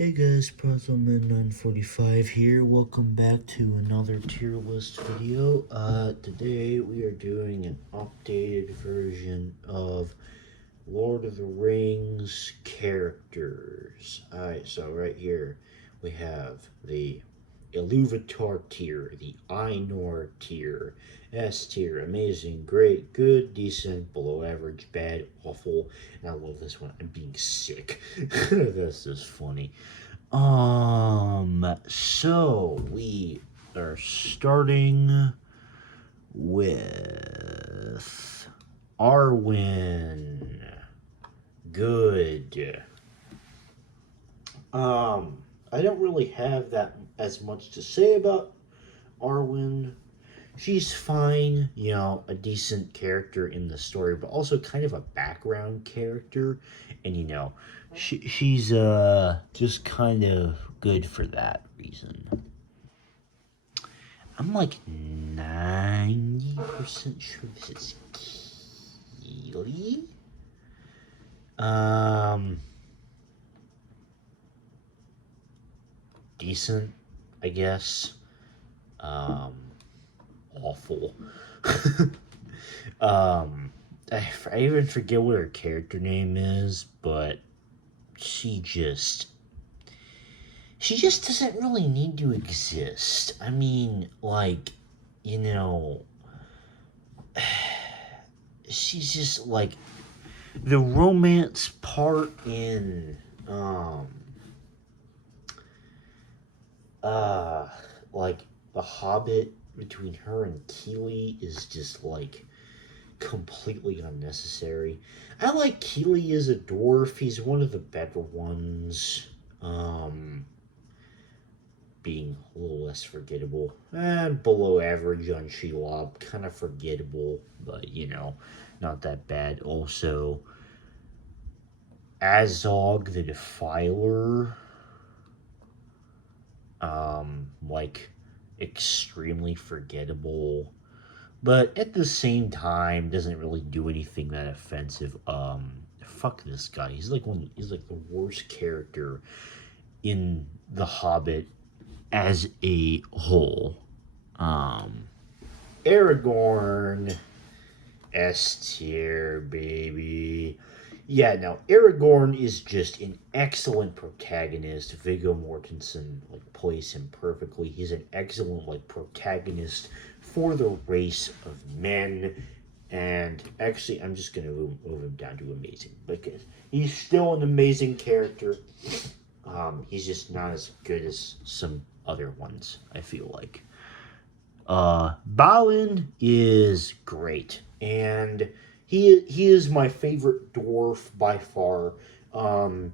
Hey guys, Puzzleman945 here. Welcome back to another tier list video. Today we are doing an updated version of Lord of the Rings characters. Alright, so right here we have the Iluvatar tier, the Ainur tier, S tier, amazing, great, good, decent, below average, bad, awful, and I love this one. I'm being sick. This is funny. So we are starting with Arwen. Good. I don't really have that as much to say about Arwen. She's fine, a decent character in the story, but also kind of a background character. And she's just kind of good for that reason. I'm like 90% sure this is Keely. Decent, I guess. Awful. I even forget what her character name is, but she just doesn't really need to exist. I mean, like, she's just like the romance part in like The Hobbit between her and Keely is just like completely unnecessary. I like Keely as a dwarf. He's one of the better ones. Being a little less forgettable. Below average on Shelob. Kind of forgettable, but not that bad. Also, Azog the Defiler. Like, extremely forgettable, but at the same time doesn't really do anything that offensive. Fuck this guy. He's like the worst character in The Hobbit as a whole. Aragorn, S tier, baby. Yeah, no, Aragorn is just an excellent protagonist. Viggo Mortensen plays him perfectly. He's an excellent protagonist for the race of men. And actually, I'm just gonna move him down to amazing because he's still an amazing character. He's just not as good as some other ones, I feel like. Balin is great, and he is my favorite dwarf by far,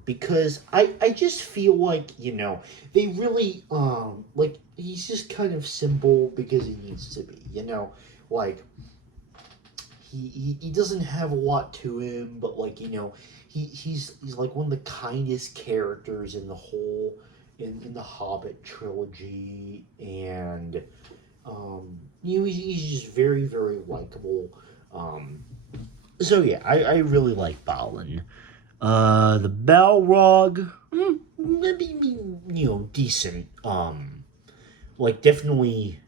because I just feel like, they really, he's just kind of simple because he needs to be, like, he doesn't have a lot to him, but, he's like one of the kindest characters in the whole, in the Hobbit trilogy, and he's just very, very likable. So yeah, I really like Balin. The Balrog, decent. Definitely,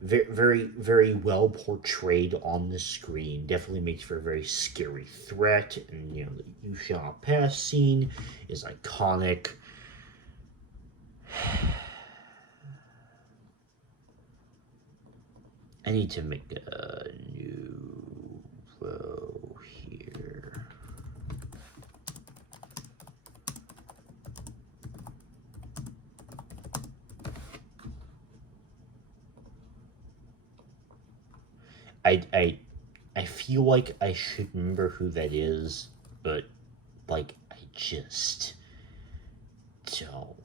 very, very, very well portrayed on the screen. Definitely makes for a very scary threat, and the "You Shall Not Pass" scene is iconic. I need to make a new row here. I feel like I should remember who that is, but I just don't.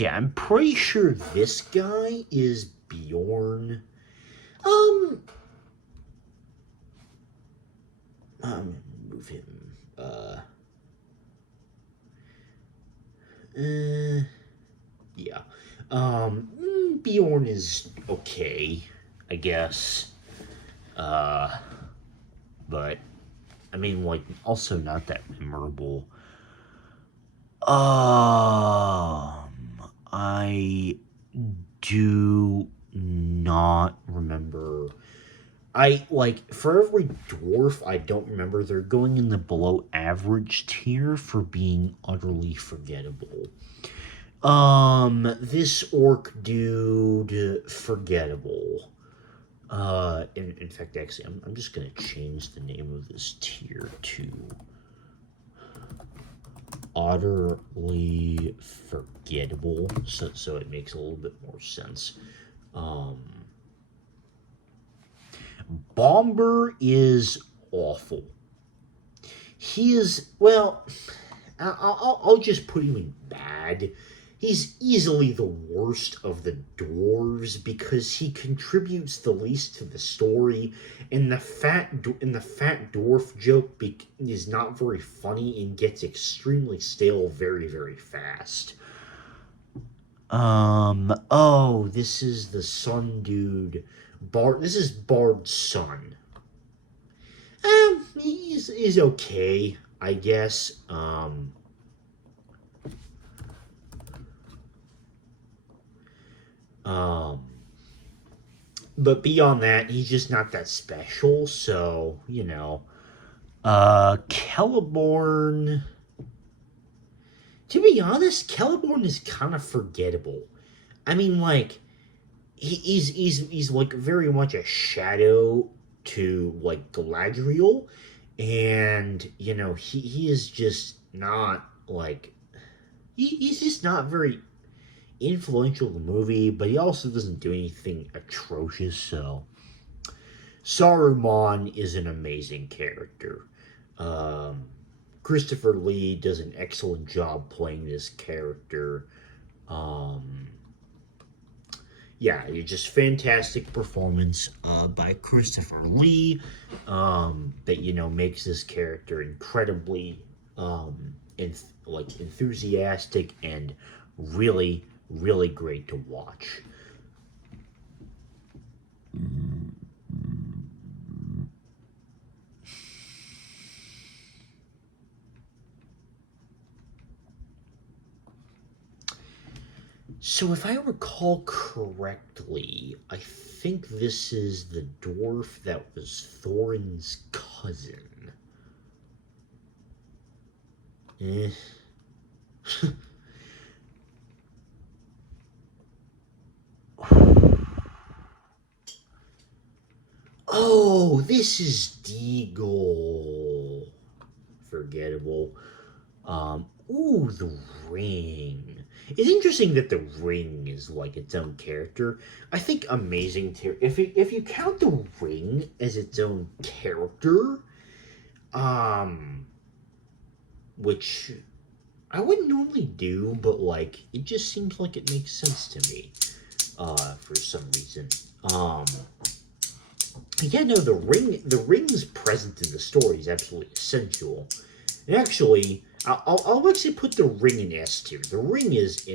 I'm pretty sure this guy is Bjorn. I'm gonna move him. Yeah. Bjorn is okay, I guess. But I mean, like, also not that memorable. I do not remember. I, like, for every dwarf, I don't remember. They're going in the below average tier for being utterly forgettable. This orc dude, forgettable. In fact, actually, I'm just gonna change the name of this tier to utterly forgettable, so it makes a little bit more sense. Um, Bomber is awful. He is, well, I'll just put him in bad. He's easily the worst of the dwarves because he contributes the least to the story, and the fat dwarf joke is not very funny and gets extremely stale very fast. Oh, this is the son dude. This is Bard's son. He's okay, I guess. Um, but beyond that, he's just not that special. So you know, Celeborn. To be honest, Celeborn is kind of forgettable. I mean, like, he's like very much a shadow to like Galadriel, and you know he is just not like he's just not very influential in the movie, but he also doesn't do anything atrocious. So Saruman is an amazing character. Um, Christopher Lee does an excellent job playing this character. Um, yeah, it's just fantastic performance by Christopher Lee that you know makes this character incredibly enthusiastic and really great to watch. So, if I recall correctly, I think this is the dwarf that was Thorin's cousin. Eh. Oh, this is Deagle. Forgettable. Ooh, the ring. It's interesting that the ring is like its own character. I think amazing tier. If you count the ring as its own character, um, which I wouldn't normally do, but like it just seems like it makes sense to me, for some reason. Um, yeah, no, the ring's present in the story is absolutely essential. And actually, I'll actually put the ring in S tier. The ring is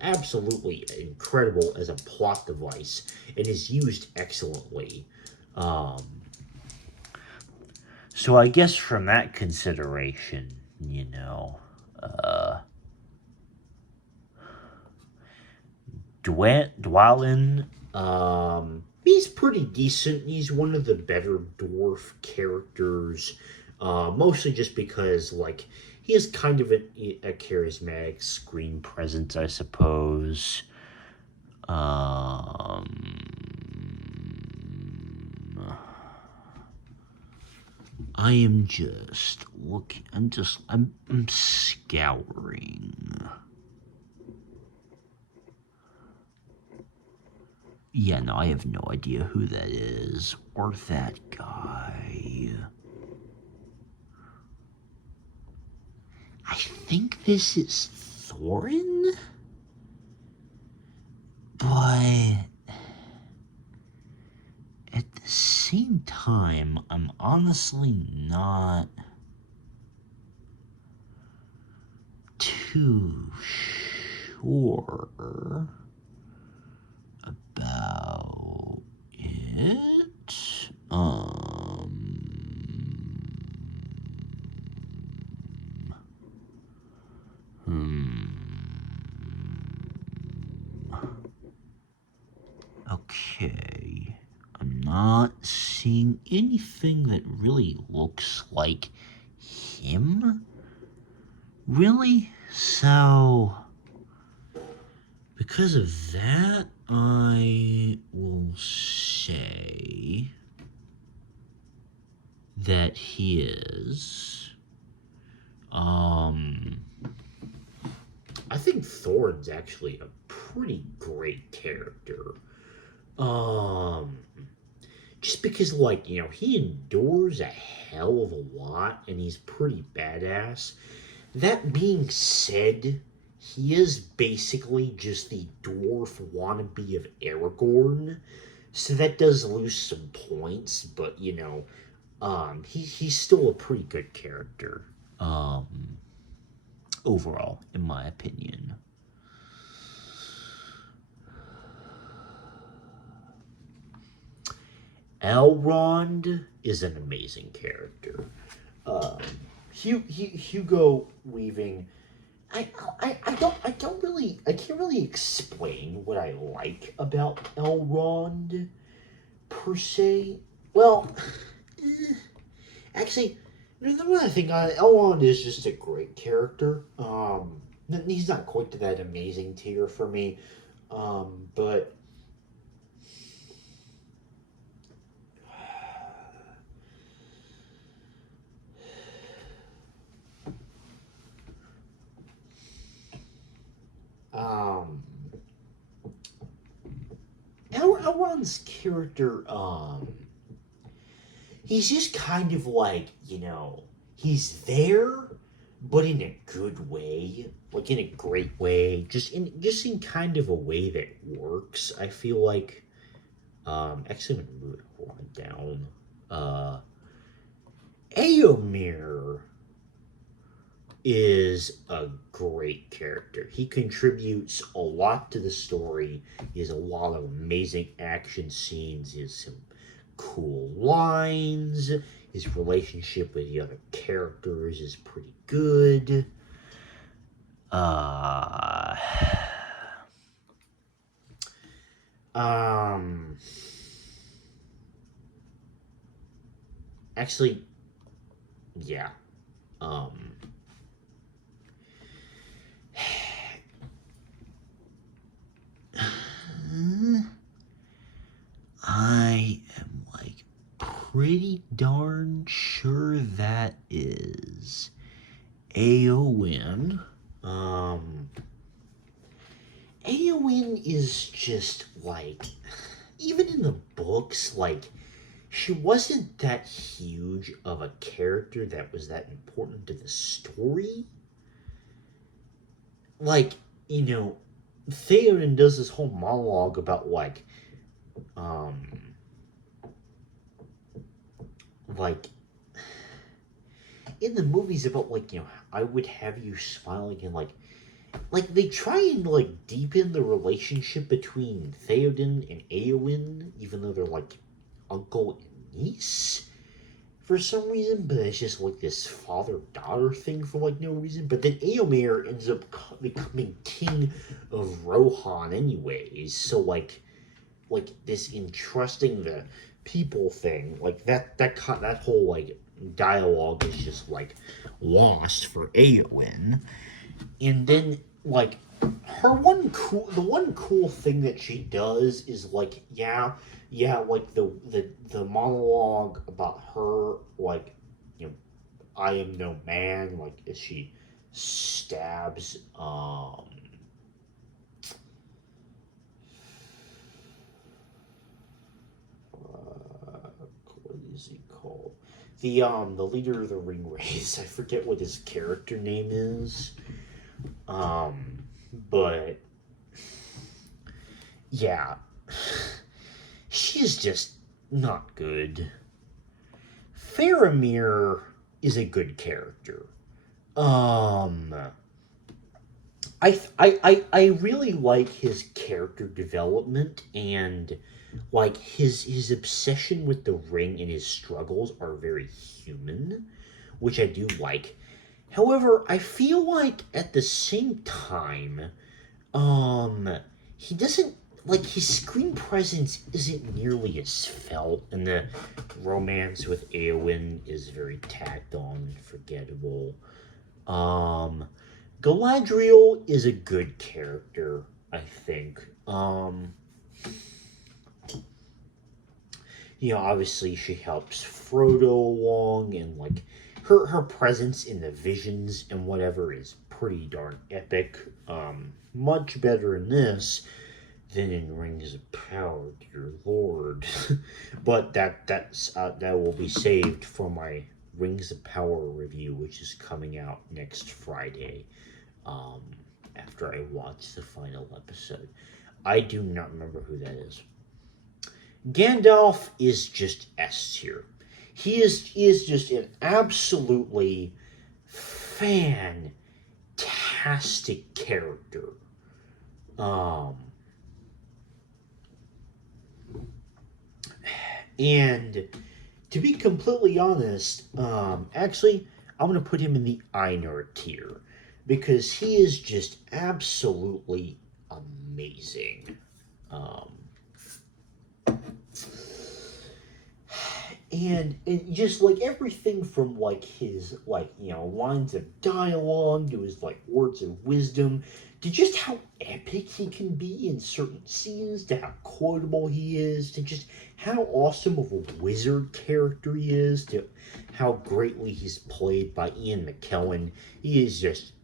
absolutely incredible as a plot device and is used excellently. Um, so I guess from that consideration, you know, Dwalin, he's pretty decent. He's one of the better dwarf characters, mostly just because, like, he has kind of a charismatic screen presence, I suppose. I am just looking. I'm scouring. Yeah, no, I have no idea who that is or that guy. I think this is Thorin, but at the same time, I'm honestly not too sure about it. Okay. I'm not seeing anything that really looks like him. Really? So, because of that, I will say that he is. I think Thorn's actually a pretty great character. Um, just because, like, he endures a hell of a lot and he's pretty badass. That being said, he is basically just the dwarf wannabe of Aragorn. So that does lose some points, but he's still a pretty good character. Overall, in my opinion. Elrond is an amazing character. Um, Hugo Weaving. I can't really explain what I like about Elrond per se. Well, actually, another thing, Elrond is just a great character. He's not quite to that amazing tier for me, but um, Elrond's character, he's just kind of like, he's there, but in a good way, like in a great way, just in kind of a way that works. I feel like, actually, I'm gonna move it one down. Eomir is a great character. He contributes a lot to the story. He has a lot of amazing action scenes. He has some cool lines. His relationship with the other characters is pretty good. Uh, um, actually, yeah. Um, I am like pretty darn sure that is Eowyn. Eowyn is just like, even in the books, like, she wasn't that huge of a character that was that important to the story. Like, Theoden does this whole monologue about, um, like, in the movies about, I would have you smiling and, they try and, deepen the relationship between Theoden and Eowyn, even though they're, uncle and niece for some reason, but it's just this father-daughter thing for no reason. But then Eomer ends up becoming king of Rohan anyways, so this entrusting the people thing, that whole dialogue is just lost for Eowyn. And then the one cool thing that she does is the monologue about her, I am no man, as she stabs what is he called, the leader of the ring race. I forget what his character name is. But yeah, she's just not good. Faramir is a good character. I really like his character development, and his obsession with the ring and his struggles are very human, which I do like. However, I feel like at the same time, he doesn't like, his screen presence isn't nearly as felt, and the romance with Eowyn is very tacked on and forgettable. Um, Galadriel is a good character, I think. Obviously she helps Frodo along, and like her presence in the visions and whatever is pretty darn epic. Much better in this than in Rings of Power, dear lord. But that will be saved for my Rings of Power review, which is coming out next Friday. Um, After I watch the final episode, I do not remember who that is. Gandalf is just S tier. He is just an absolutely fantastic character. Um, and to be completely honest, actually, I'm gonna put him in the Einar tier because he is just absolutely amazing. Um, and just like everything from like his lines of dialogue to his like words of wisdom to just how epic he can be in certain scenes to how quotable he is to just how awesome of a wizard character he is to how greatly he's played by Ian McKellen. He is just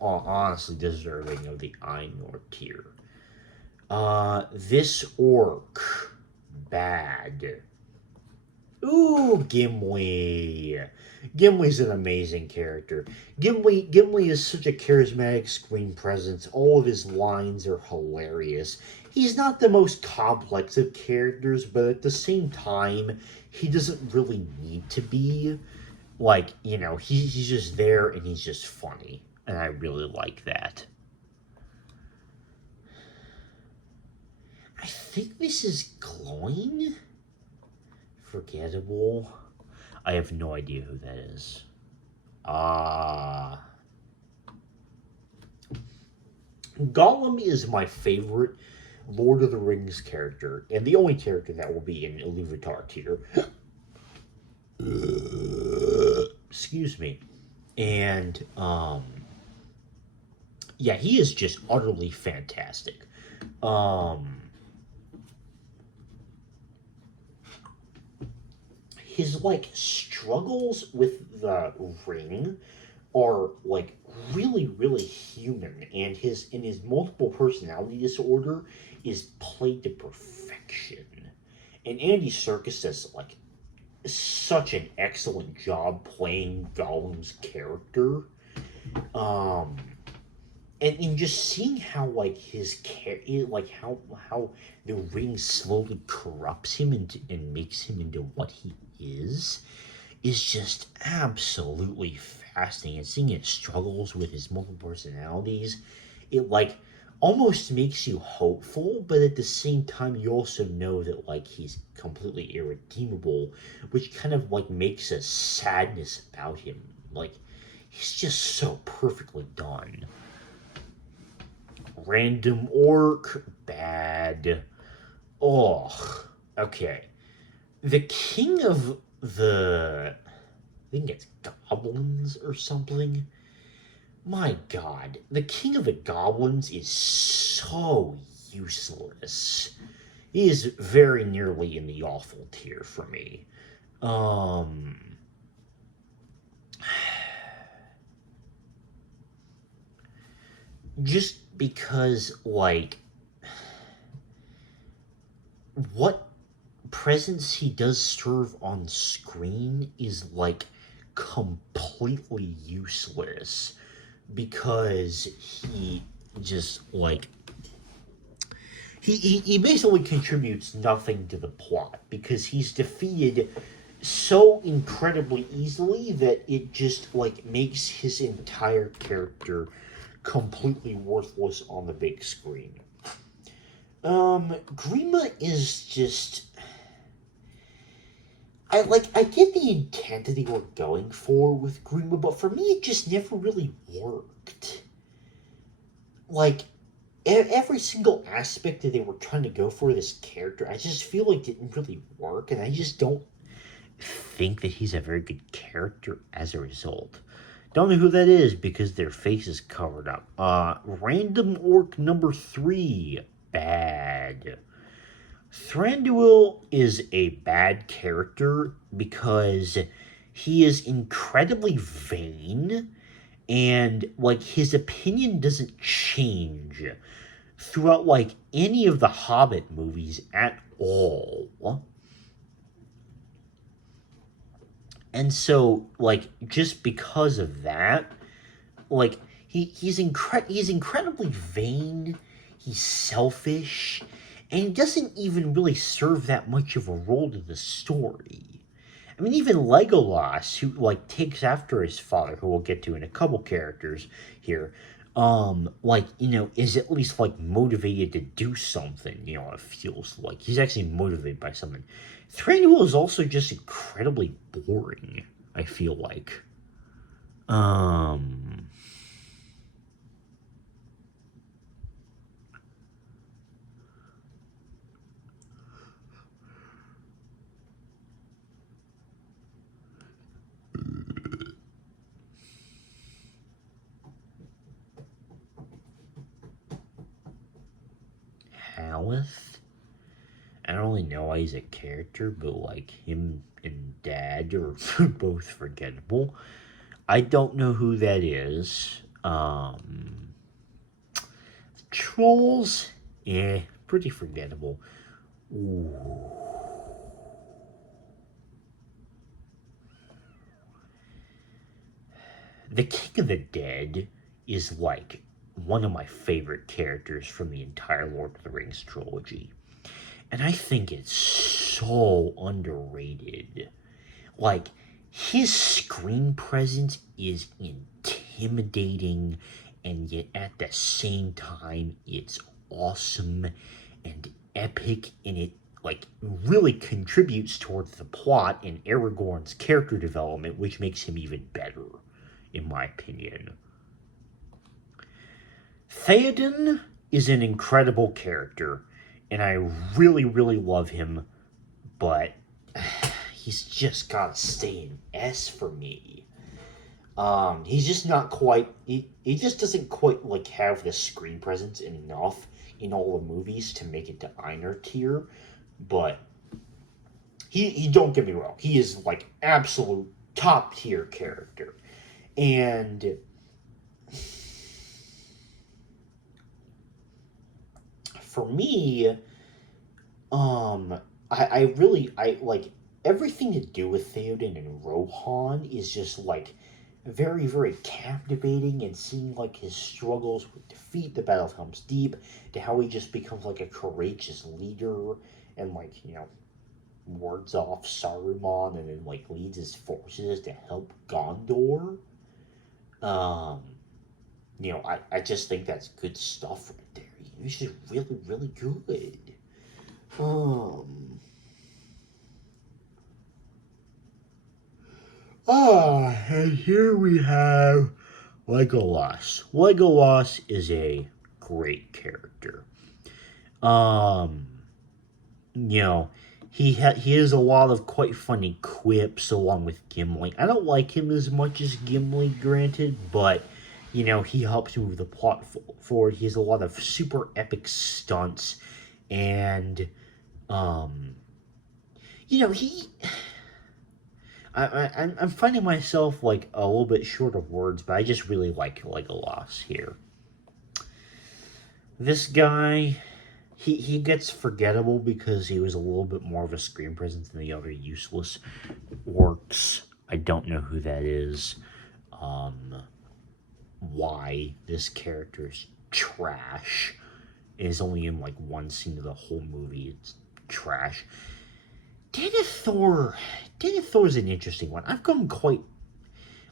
honestly deserving of the Ainur tier. This orc, bad. Ooh, Gimli. Gimli's an amazing character. Gimli is such a charismatic screen presence. All of his lines are hilarious. He's not the most complex of characters, but at the same time, he doesn't really need to be. He's just there and he's just funny. And I really like that. I think this is Glowing? Forgettable. I have no idea who that is. Gollum is my favorite Lord of the Rings character, and the only character that will be in Iluvatar tier. Excuse me. And, yeah, he is just utterly fantastic. His like struggles with the ring are like really human, and his multiple personality disorder is played to perfection. And Andy Serkis does like such an excellent job playing Gollum's character. Um and in just seeing how like how the ring slowly corrupts him and makes him into what he is just absolutely fascinating. And seeing it struggles with his multiple personalities, it like almost makes you hopeful, but at the same time you also know that like he's completely irredeemable, which kind of like makes a sadness about him. Like he's just so perfectly done. Random orc, bad. Oh, okay. The king of I think it's goblins or something. My god, the king of the goblins is so useless. He is very nearly in the awful tier for me. Just because, like, what presence he does serve on screen is, like, completely useless. Because he just, like, he basically contributes nothing to the plot. Because he's defeated so incredibly easily that it just, like, makes his entire character completely worthless on the big screen. Grima is just... I get the intent that they were going for with Grima, but for me it just never really worked. Like, every single aspect that they were trying to go for this character, I just feel like didn't really work, and I just don't think that he's a very good character as a result. Don't know who that is because their face is covered up. Random Orc number 3. Bad. Thranduil is a bad character because he is incredibly vain and like his opinion doesn't change throughout like any of the Hobbit movies at all. And so like just because of that, like he's incredibly vain, he's selfish, and he doesn't even really serve that much of a role to the story. I mean, even Legolas, who like takes after his father, who we'll get to in a couple characters here, like is at least like motivated to do something. It feels like he's actually motivated by something. Thranduil is also just incredibly boring. I feel like, um, Haleth. I don't really know why he's a character, but like him and Dad are both forgettable. I don't know who that is. Trolls, pretty forgettable. Ooh. The King of the Dead is like one of my favorite characters from the entire Lord of the Rings trilogy. And I think it's so underrated. Like, his screen presence is intimidating, and yet at the same time, it's awesome and epic, and it like really contributes towards the plot and Aragorn's character development, which makes him even better, in my opinion. Theoden is an incredible character, and I really, really love him, but he's just gotta stay in S for me. He's just not quite. He just doesn't quite like have the screen presence enough in all the movies to make it to Einer tier. But he don't get me wrong. He is like absolute top tier character, and for me, I like everything to do with Theoden and Rohan is just like very, very captivating, and seeing like his struggles with defeat, the Battle of Helm's Deep, to how he just becomes like a courageous leader and like, wards off Saruman and then like leads his forces to help Gondor. Um, I just think that's good stuff right there. He's just really, really good. Um, and here we have Legolas. Legolas is a great character. Um, you know, he has a lot of quite funny quips along with Gimli. I don't like him as much as Gimli, granted, but he helps move the plot forward. He has a lot of super epic stunts, and um, he. I'm finding myself like a little bit short of words, but I just really like Legolas here. This guy, he gets forgettable because he was a little bit more of a screen presence than the other useless orcs. I don't know who that is. Why this character is trash. It is only in like one scene of the whole movie. It's trash. Denethor is an interesting one. I've gone quite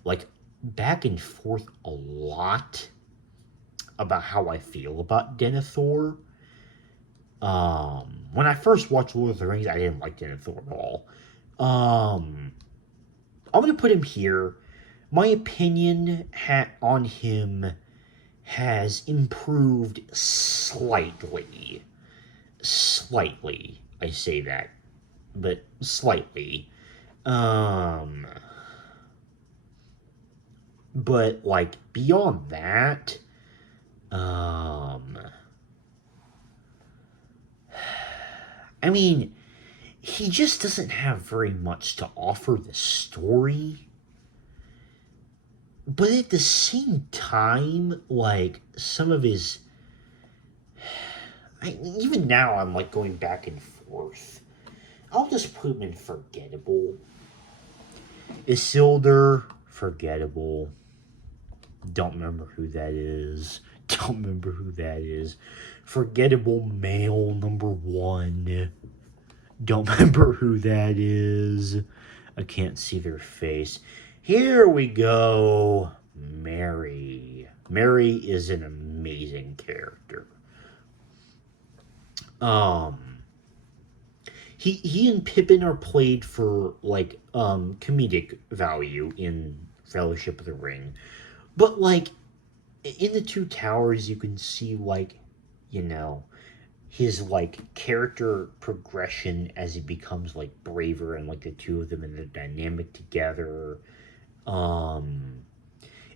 like back and forth a lot about how I feel about Denethor. When I first watched Lord of the Rings, I didn't like Denethor at all. I'm gonna put him here. My opinion on him has improved slightly. Slightly, I say that, but slightly. Um, but like beyond that, um, I mean, he just doesn't have very much to offer the story. But at the same time, like some of his, even now, I'm like going back and forth. I'll just put him in forgettable. Isildur, forgettable. Don't remember who that is. Don't remember who that is. Forgettable male number one. Don't remember who that is. I can't see their face. Here we go. Mary. Mary is an amazing character. Um, he and Pippin are played for like comedic value in Fellowship of the Ring, but like in the Two Towers, you can see like you know his like character progression as he becomes like braver and like the two of them and the dynamic together. Um,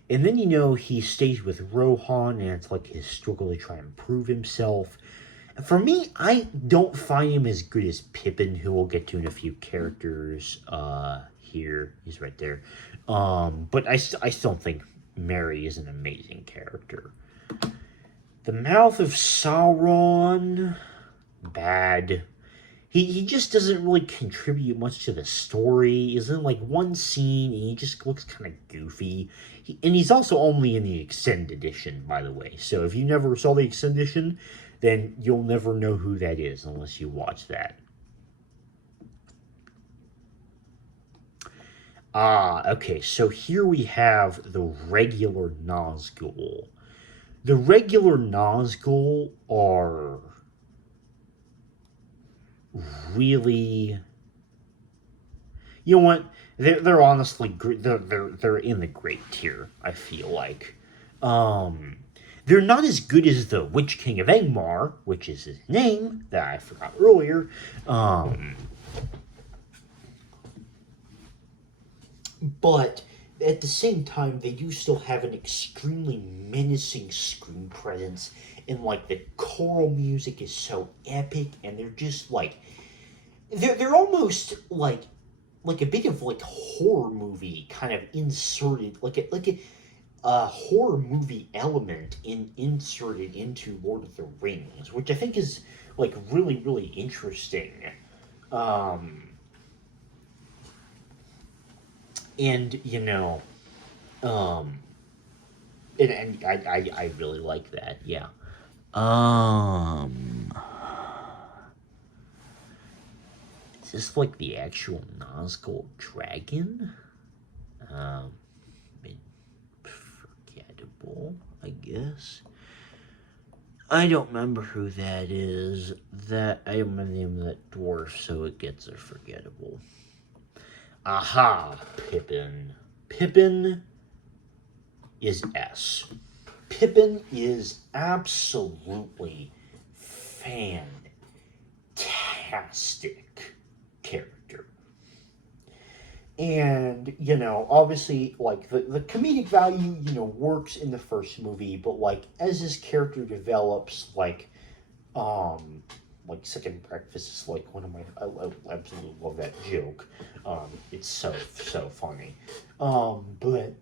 and then he stays with Rohan and it's like his struggle to try and prove himself. For me, I don't find him as good as Pippin, who we'll get to in a few characters here. He's right there. But I still think Mary is an amazing character. The Mouth of Sauron, bad. He just doesn't really contribute much to the story. He's in like one scene and he just looks kind of goofy. And he's also only in the extended edition, by the way. So if you never saw the extended edition, then you'll never know who that is unless you watch that. Okay, so here we have the regular Nazgul. The regular Nazgul are really, you know what? They're honestly they're in the great tier. I feel like, um, they're not as good as the Witch King of Angmar, which is his name that I forgot earlier. But at the same time, they do still have an extremely menacing screen presence, and like the choral music is so epic, and they're just like they're almost like a bit of like horror movie kind of inserted, like a horror movie element inserted into Lord of the Rings, which I think is like really interesting. Um, and um, and I really like that. Yeah. Um, is this like the actual Nazgul dragon? Um, Forgettable, I guess. I don't remember who that is. That I remember the name of that dwarf, so it gets a forgettable. Aha, Pippin. Pippin is S. Pippin is absolutely fantastic character. And, obviously, like, the comedic value, works in the first movie, but, like, as his character develops, um, Second Breakfast is, like, one of my, I absolutely love that joke. It's so funny. But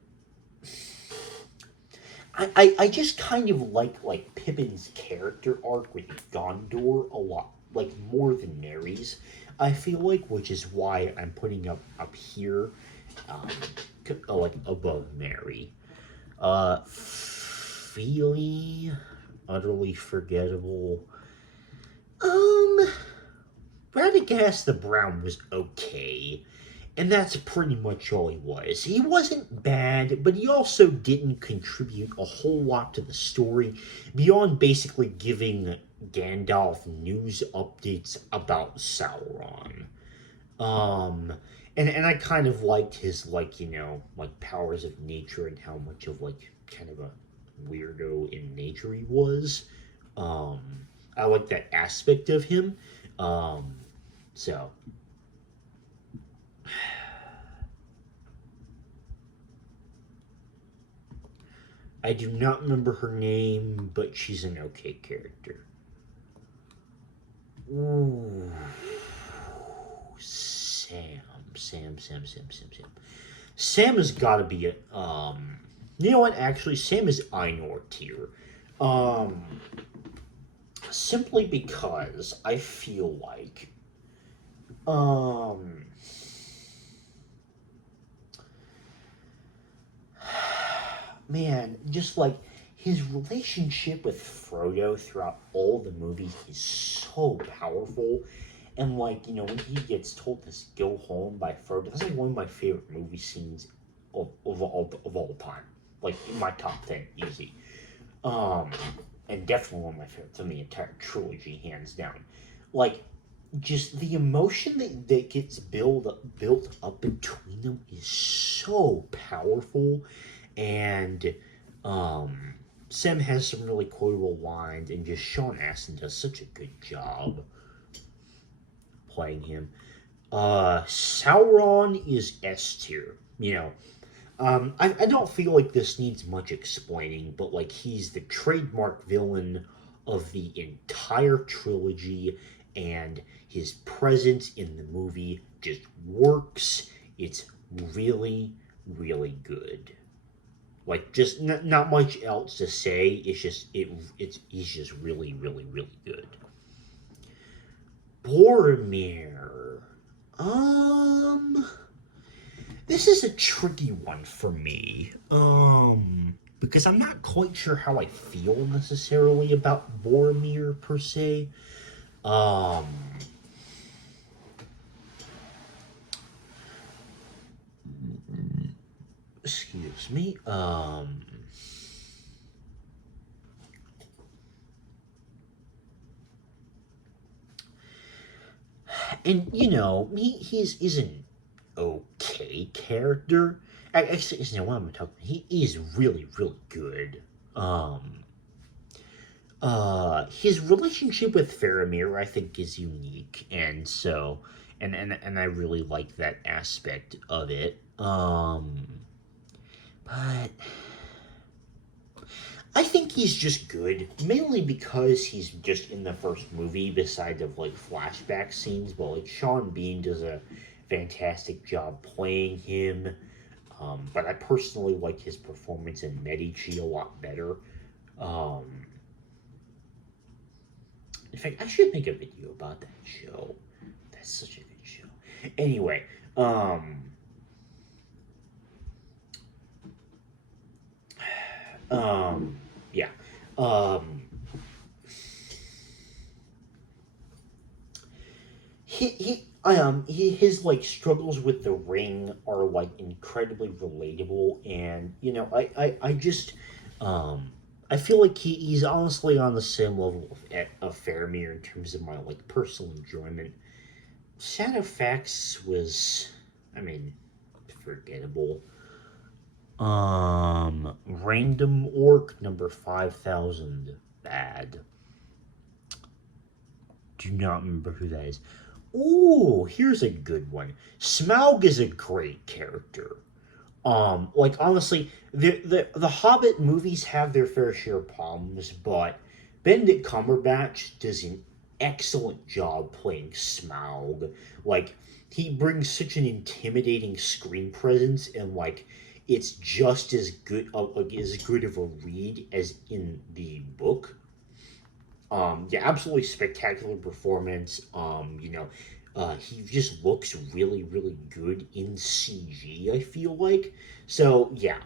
I just kind of like Pippin's character arc with Gondor a lot, like more than Mary's. I feel like, which is why I'm putting up here, um, like above Mary. Feely, utterly forgettable. Um, Radagast the Brown was okay. And that's pretty much all he was. He wasn't bad, but he also didn't contribute a whole lot to the story beyond basically giving Gandalf news updates about Sauron. Um, and I kind of liked his like powers of nature and how much of like kind of a weirdo in nature he was. Um, I like that aspect of him. Um, so I do not remember her name, but she's an okay character. Ooh, Sam, Sam. Sam has got to be a. You know what? Actually, Sam is Einor tier. Um, simply because I feel like, um, man, just like his relationship with Frodo throughout all the movies is so powerful. And like, when he gets told to go home by Frodo, that's like one of my favorite movie scenes of all time. Like in my top 10, easy. Um, and definitely one of my favorites in the entire trilogy, hands down. Like, just the emotion that gets built up between them is so powerful, and um, Sam has some really quotable lines, and just Sean Astin does such a good job playing him. Sauron is S tier. I don't feel like this needs much explaining, but like he's the trademark villain of the entire trilogy, and his presence in the movie just works. It's really, really good. Like just not much else to say. It's he's just really, really, really good. Boromir. Um, this is a tricky one for me. Because I'm not quite sure how I feel necessarily about Boromir per se. Um, excuse me. And he's an okay character. Actually, what am I talking about? He is really, really good. Um, his relationship with Faramir, I think, is unique, and so, and I really like that aspect of it. But I think he's just good, mainly because he's just in the first movie, besides of like flashback scenes. But like Sean Bean does a fantastic job playing him. But I personally like his performance in Medici a lot better. Um, in fact, I should make a video about that show. That's such a good show. Anyway, um, yeah. Um, his like struggles with the ring are like incredibly relatable, and I just um I feel like he's honestly on the same level of Faramir in terms of my like personal enjoyment. Shadowfax was, I mean, forgettable. Random Orc number 5,000, bad. Do not remember who that is. Ooh, here's a good one. Smaug is a great character. Like honestly, the Hobbit movies have their fair share of problems, but Benedict Cumberbatch does an excellent job playing Smaug. Like he brings such an intimidating screen presence, and like it's just as good of a read as in the book. Yeah, absolutely spectacular performance. He just looks really, really good in CG, I feel like. So, yeah,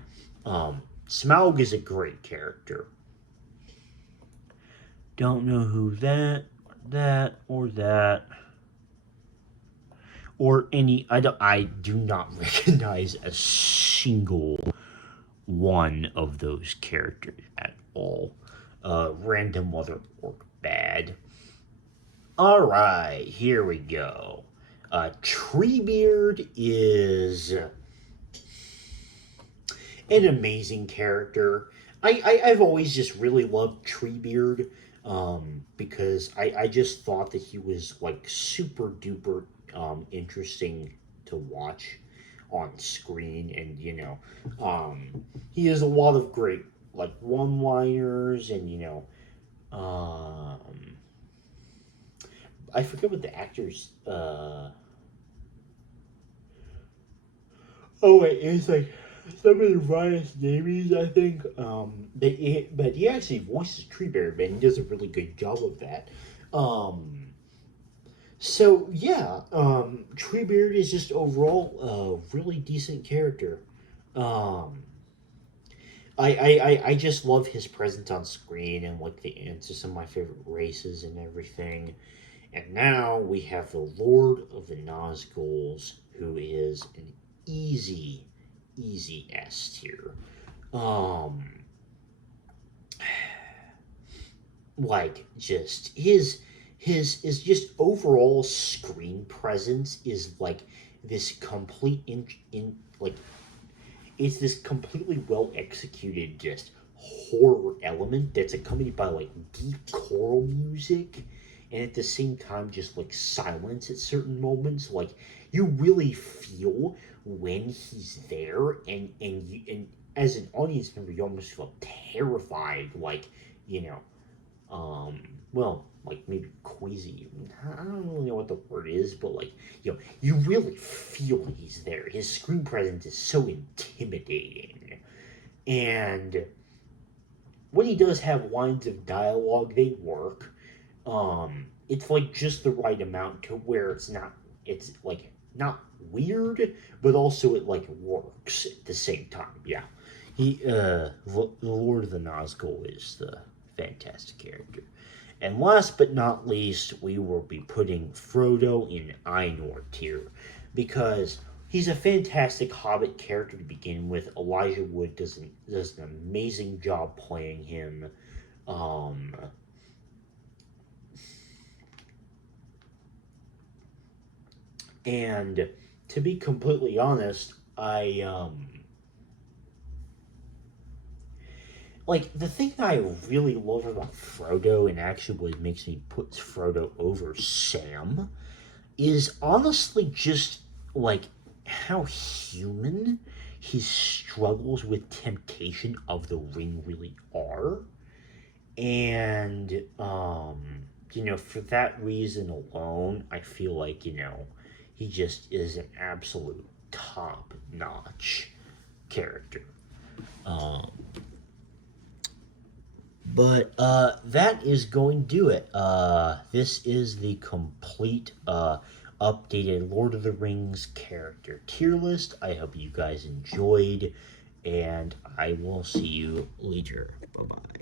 Smaug is a great character. Don't know who that, or any. I do not recognize a single one of those characters at all. Random other orc bad. All right, here we go. Treebeard is an amazing character. I've always just really loved Treebeard, because I just thought that he was like super duper interesting to watch on screen, and he has a lot of great like one liners, and I forget what the actors. Oh wait, it's like somebody Ryan Davies, I think. But he actually voices Treebeard, and he does a really good job of that. Um, so yeah, Treebeard is just overall a really decent character. Um, I just love his presence on screen, and like the into some of my favorite races and everything. And now we have the Lord of the Nazguls, who is an easy, easy S tier. Um, like just his is just overall screen presence is like this complete in like it's this completely well executed just horror element that's accompanied by like deep choral music, and at the same time just like silence at certain moments. Like you really feel when he's there, and as an audience member you almost feel terrified, like you know well, like maybe queasy. I don't really know what the word is, but like, you really feel he's there. His screen presence is so intimidating. And when he does have lines of dialogue, they work. It's like just the right amount to where it's like not weird, but also it like works at the same time. Yeah. The Lord of the Nazgul is the fantastic character. And last but not least, we will be putting Frodo in Ainur tier, because he's a fantastic Hobbit character to begin with. Elijah Wood does an amazing job playing him. Um, and to be completely honest, I like the thing that I really love about Frodo, and actually what makes me put Frodo over Sam, is honestly just like how human his struggles with temptation of the ring really are. And for that reason alone, I feel like, he just is an absolute top notch character. Um But that is going to do it. This is the complete updated Lord of the Rings character tier list. I hope you guys enjoyed, and I will see you later. Bye bye.